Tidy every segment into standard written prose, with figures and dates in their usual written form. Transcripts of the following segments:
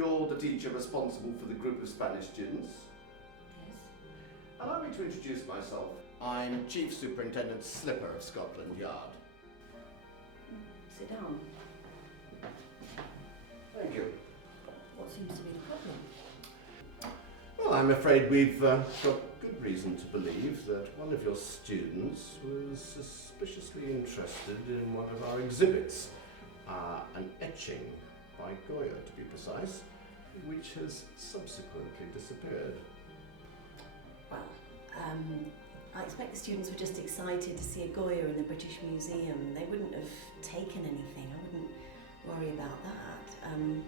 you're the teacher responsible for the group of Spanish students. Yes. Allow me to introduce myself. I'm Chief Superintendent Slipper of Scotland Yard. Sit down. Thank you. What seems to be the problem? Well, I'm afraid we've got good reason to believe that one of your students was suspiciously interested in one of our exhibits, an etching by Goya, to be precise, which has subsequently disappeared. Well, I expect the students were just excited to see a Goya in the British Museum. They wouldn't have taken anything. I wouldn't worry about that. In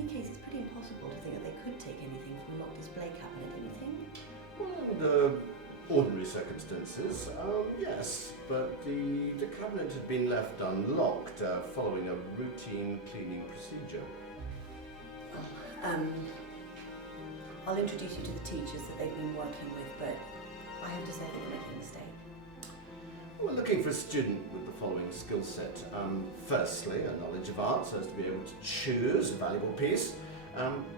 any case, it's pretty impossible to think that they could take anything from a locked display cabinet, don't you think? Well, under ordinary circumstances, yes, but the cabinet had been left unlocked following a routine cleaning procedure. I'll introduce you to the teachers that they've been working with, but I have to say that you're making a mistake. We're looking for a student with the following skill set. Firstly, a knowledge of art so as to be able to choose a valuable piece.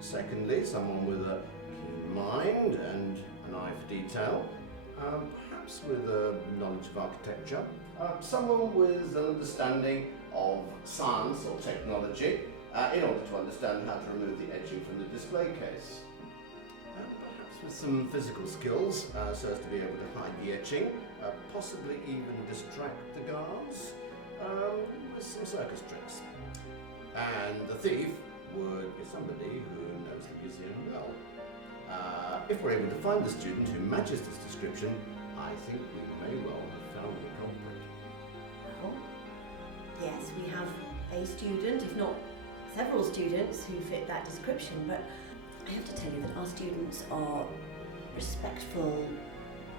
Secondly, someone with a keen mind and an eye for detail. Perhaps with a knowledge of architecture. Someone with an understanding of science or technology in order to understand how to remove the etching from the display case. Perhaps with some physical skills so as to be able to hide the etching, possibly even distract the guards with some circus tricks. And the thief would be somebody who knows the museum well. If we're able to find the student who matches this description, I think we may well have found the culprit. Well, yes, we have a student, if not several students, who fit that description, but I have to tell you that our students are respectful,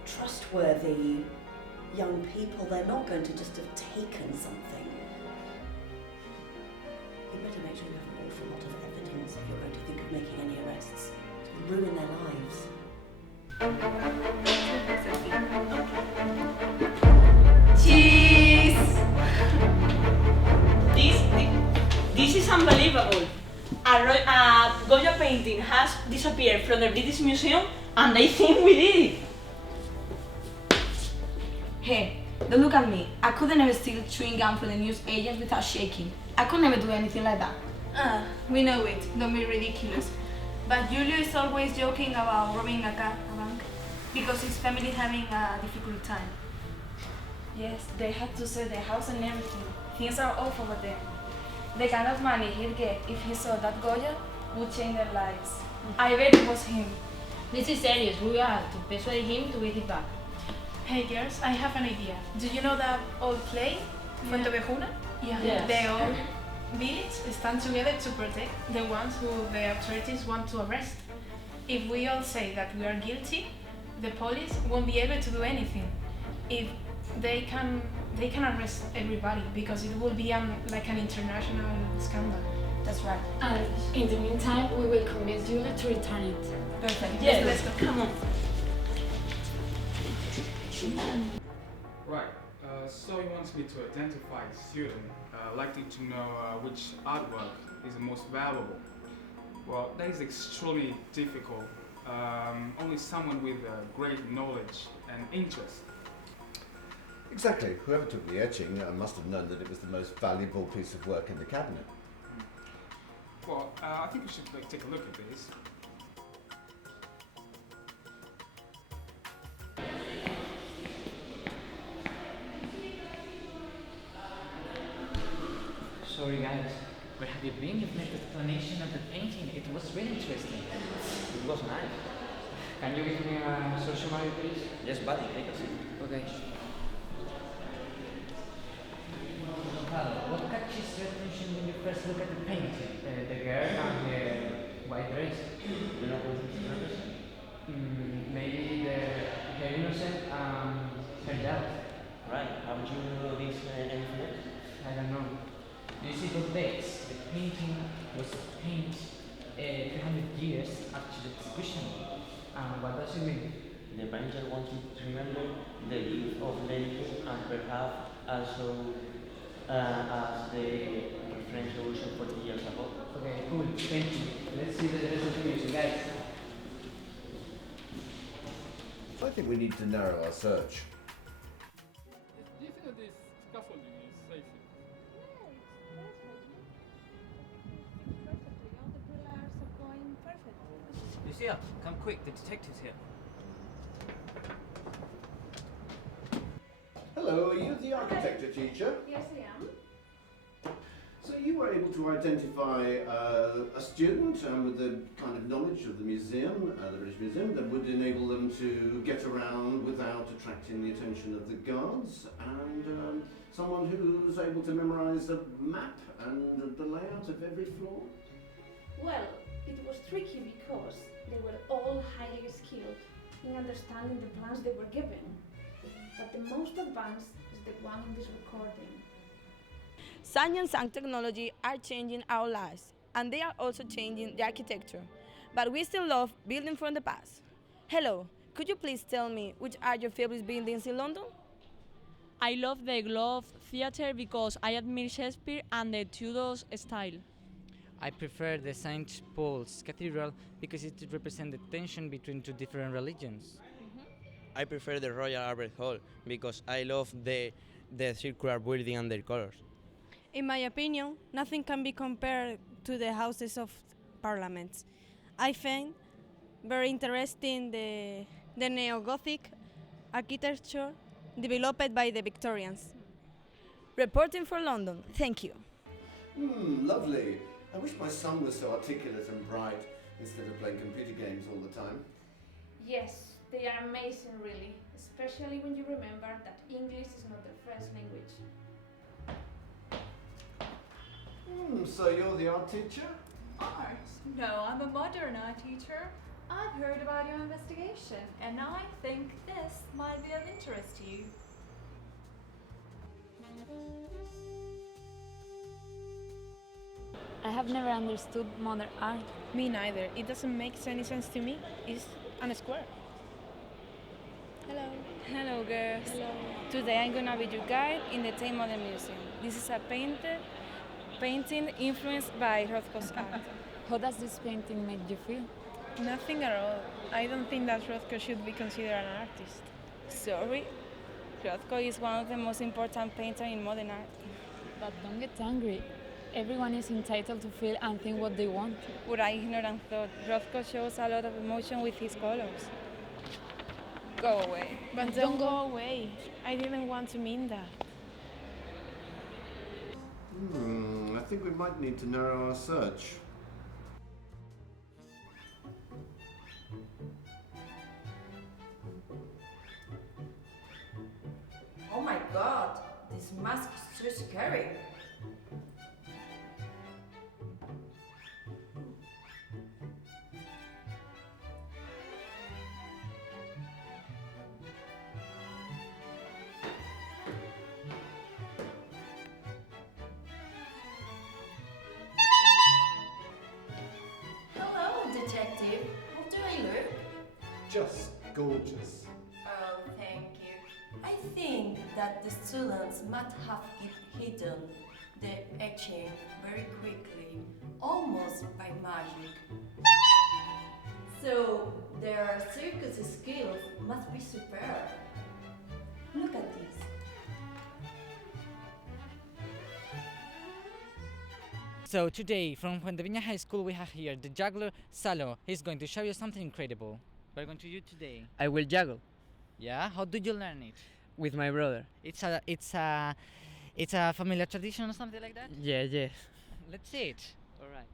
trustworthy young people. They're not going to just have taken something. You better make sure you have an awful lot of evidence if you're going to think of making any arrests. It'll ruin their lives. Cheese! This is unbelievable. A Goya painting has disappeared from the British Museum and they think we did it. Hey, don't look at me. I couldn't ever steal chewing gum from the news agents without shaking. I could never do anything like that. We know it. Don't be ridiculous. But Julio is always joking about robbing a bank because his family is having a difficult time. Yes, they had to sell their house and everything. Things are awful for them. The kind of money he'd get if he saw that Goya would change their lives. I bet it was him. This is serious. We have to persuade him to get it back. Hey girls, I have an idea. Do you know that old play, Fuentepiña? Yeah. Yes. The old village stand together to protect the ones who the authorities want to arrest. If we all say that we are guilty, the police won't be able to do anything. If they can arrest everybody because it will be like an international scandal. That's right. And in the meantime, we will convince Julia to return it. Perfect. Yes, Let's go. come on. Right, so he wants me to identify a student, likely to know which artwork is the most valuable. Well, that is extremely difficult. Only someone with great knowledge and interest. Exactly. Whoever took the etching must have known that it was the most valuable piece of work in the cabinet. Well, I think we should take a look at this. Sorry guys, where have you been? You've made the explanation of the painting. It was really interesting. It was nice. Can you give me a short summary, please? Yes, buddy, take a seat. Okay. What catches your attention when you first look at the painting? The girl and her white dress. You know who this represents? Maybe her innocent her doubt. Right, haven't you noticed anything else? I don't know. Do you see those dates? The painting was painted 300 years after the execution. What does it mean? The painter wanted to remember the youth of Lenin and perhaps also as the French Revolution 40 years ago. Okay, cool. Thank you. Let's see the rest of the music, guys. I think we need to narrow our search. Do you think that this scaffolding is safe? Lucia, come quick, the detective's here. Hello, are you the architecture teacher? Yes, I am. So you were able to identify a student with the kind of knowledge of the museum, the British Museum, that would enable them to get around without attracting the attention of the guards, and someone who's able to memorise a map and the layout of every floor? Well, it was tricky because they were all highly skilled in understanding the plans they were given. But the most advanced is the one in this recording. Science and technology are changing our lives, and they are also changing the architecture. But we still love building from the past. Hello, could you please tell me which are your favorite buildings in London? I love the Globe Theatre because I admire Shakespeare and the Tudors style. I prefer the St. Paul's Cathedral because it represents the tension between two different religions. I prefer the Royal Albert Hall because I love the circular building and their colors. In my opinion, nothing can be compared to the Houses of Parliament. I find very interesting the neo-Gothic architecture developed by the Victorians. Reporting for London, thank you. Lovely. I wish my son was so articulate and bright instead of playing computer games all the time. Yes, they are amazing really, especially when you remember that English is not their first language. So you're the art teacher? Art? No, I'm a modern art teacher. I've heard about your investigation, and I think this might be of interest to you. I have never understood modern art. Me neither. It doesn't make any sense to me. It's on a square. Hello. Hello, girls. Hello. Today I'm gonna be your guide in the Tate Modern Museum. This is a painting influenced by Rothko's art. How does this painting make you feel? Nothing at all. I don't think that Rothko should be considered an artist. Sorry? Rothko is one of the most important painters in modern art. But don't get angry. Everyone is entitled to feel and think what they want. What I ignorant thought. Rothko shows a lot of emotion with his colors. Go away. But don't go away. I didn't want to mean that. I think we might need to narrow our search. Oh my god, this mask is so scary. Hello, detective. How do I look? Just gorgeous. Oh, thank you. I think that the students might have hidden the etching very quickly, almost by magic. So their circus skills must be superb. Look at this. So today, from Fuentepiña High School, we have here the juggler Salo. He's going to show you something incredible. We're going to do today. I will juggle. Yeah? How did you learn it? With my brother. It's a familiar tradition or something like that? Yes. Let's see it. All right.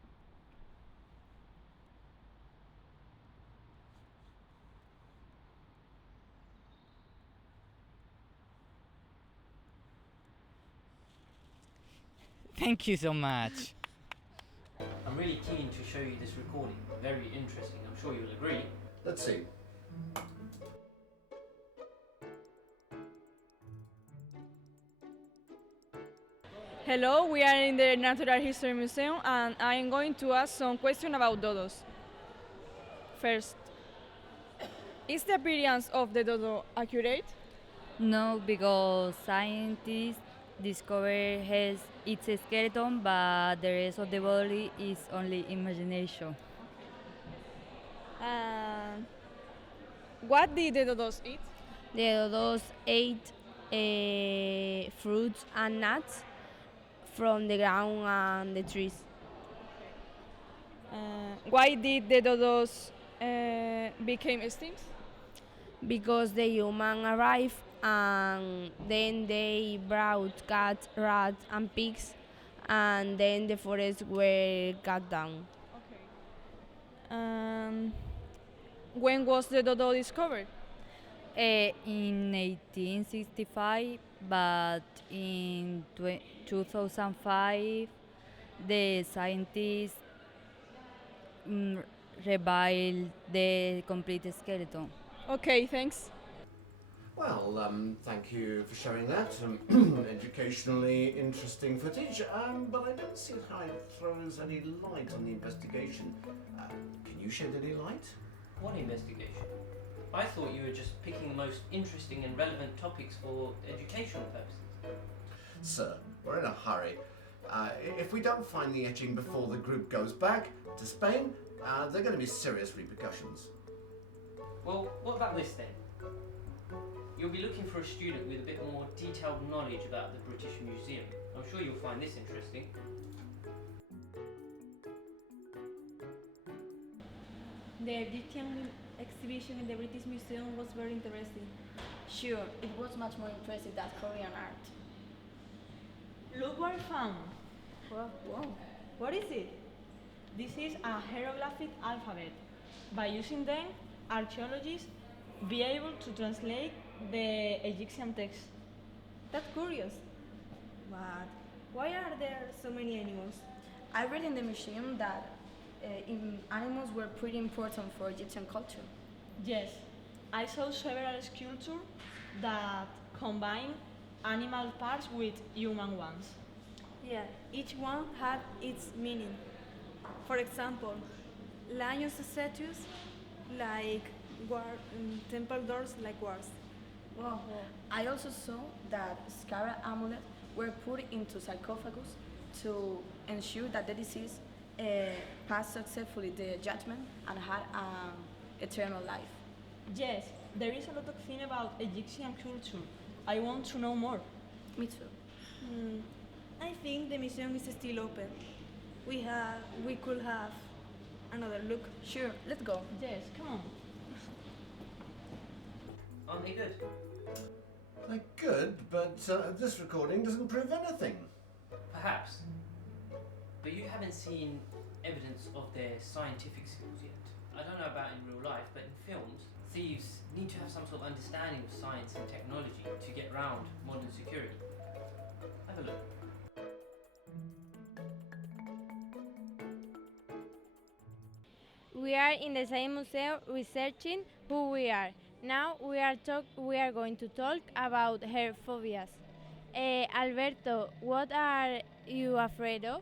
Thank you so much. I'm really keen to show you this recording. Very interesting. I'm sure you'll agree. Let's see. Hello, we are in the Natural History Museum and I am going to ask some questions about dodos. First, is the appearance of the dodo accurate? No, because scientists discover has its skeleton, but the rest of the body is only imagination. What did the dodos eat? The dodos ate fruits and nuts from the ground and the trees. Why did the dodos became extinct? Because the human arrived and then they brought cats, rats and pigs, and then the forests were cut down. When was the dodo discovered? In 1865, but in 2005, the scientists revealed the complete skeleton. Okay, thanks. Well, thank you for showing that. Educationally interesting footage, but I don't see how it throws any light on the investigation. Can you shed any light? What investigation? I thought you were just picking the most interesting and relevant topics for educational purposes. Sir, we're in a hurry. If we don't find the etching before the group goes back to Spain, there are going to be serious repercussions. Well, what about this then? You'll be looking for a student with a bit more detailed knowledge about the British Museum. I'm sure you'll find this interesting. The Egyptian exhibition in the British Museum was very interesting. Sure, it was much more impressive than Korean art. Look what I found. Wow. What is it? This is a hieroglyphic alphabet. By using them, archaeologists be able to translate the Egyptian text. That's curious. But why are there so many animals? I read in the museum that animals were pretty important for Egyptian culture. Yes, I saw several sculptures that combine animal parts with human ones. Yeah, each one had its meaning. For example, lions' statues like temple doors like wars. Wow. I also saw that scarab amulets were put into sarcophagus to ensure that the deceased passed successfully the judgment and had eternal life. Yes, there is a lot of thing about Egyptian culture. I want to know more. Me too. I think the museum is still open. We could have another look. Sure, let's go. Yes, come on. Aren't they good? They're good, but this recording doesn't prove anything. Perhaps. But you haven't seen evidence of their scientific skills yet. I don't know about in real life, but in films, thieves need to have some sort of understanding of science and technology to get around modern security. Have a look. We are in the same museum researching who we are. Now we are going to talk about her phobias. Alberto, what are you afraid of?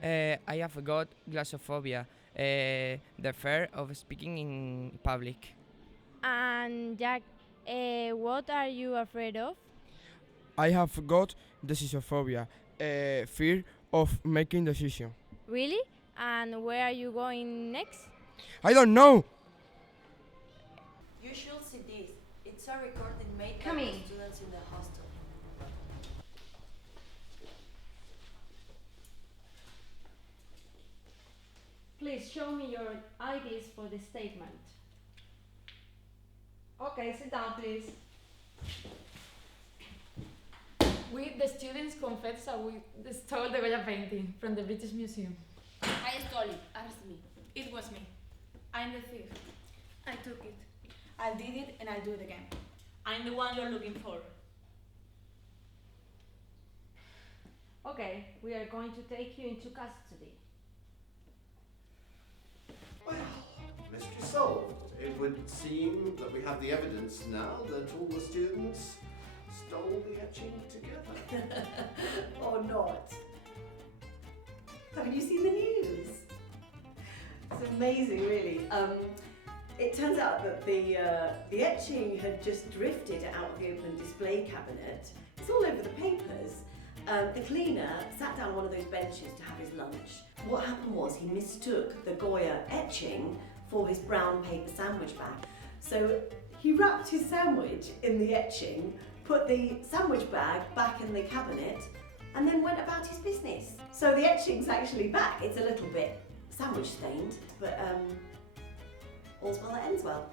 I have got glossophobia, the fear of speaking in public. And Jack, what are you afraid of? I have got decisiophobia, fear of making decisions. Really? And where are you going next? I don't know! You should see this. It's a recording made by Come the in. students in the hostel. Please show me your IDs for the statement. Okay, sit down, please. We, the students, confess that we stole the Goya painting from the British Museum. I stole it. Ask me. It was me. I'm the thief. I took it. I did it and I'll do it again. I'm the one you're looking for. Okay, we are going to take you into custody. Well, mystery solved. It would seem that we have the evidence now that all the students stole the etching together. Or not. Haven't you seen the news? It's amazing, really. It turns out that the etching had just drifted out of the open display cabinet. It's all over the papers. The cleaner sat down on one of those benches to have his lunch. What happened was he mistook the Goya etching for his brown paper sandwich bag. So he wrapped his sandwich in the etching, put the sandwich bag back in the cabinet, and then went about his business. So the etching's actually back. It's a little bit sandwich stained, but all's well that ends well.